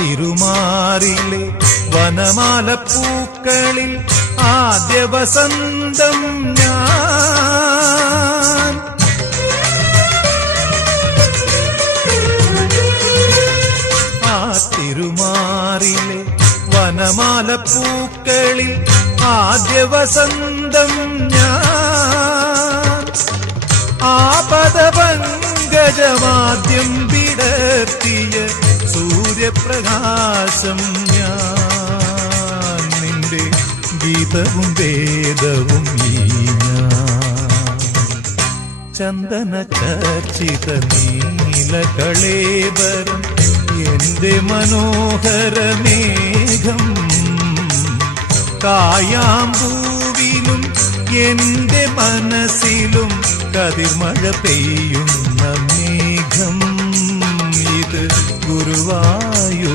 തിരുമാറിലെ വനമാലപ്പൂക്കളിൽ ആദ്യ വസന്തം ഞാൻ. ആ തിരുമാറിലെ വനമാലപ്പൂക്കളിൽ ആദ്യ വസന്തം ഞാൻ. ആ പദപങ്കജമാദ്യം വിടർത്തിയ സൂര്യപ്രകാശം ഞാൻ. നിന്റെ ഗീതവും വേദവും ഈ ഞാൻ. ചന്ദന ചർച്ചിത നീലകളേബരം എന്റെ മനോഹരമേഘം. കായാമ്പൂവിലും എന്റെ മനസ്സിലും കതിർമഴ പെയ്യുന്ന മേഘം. ഇത് ഗുരുവായൂർ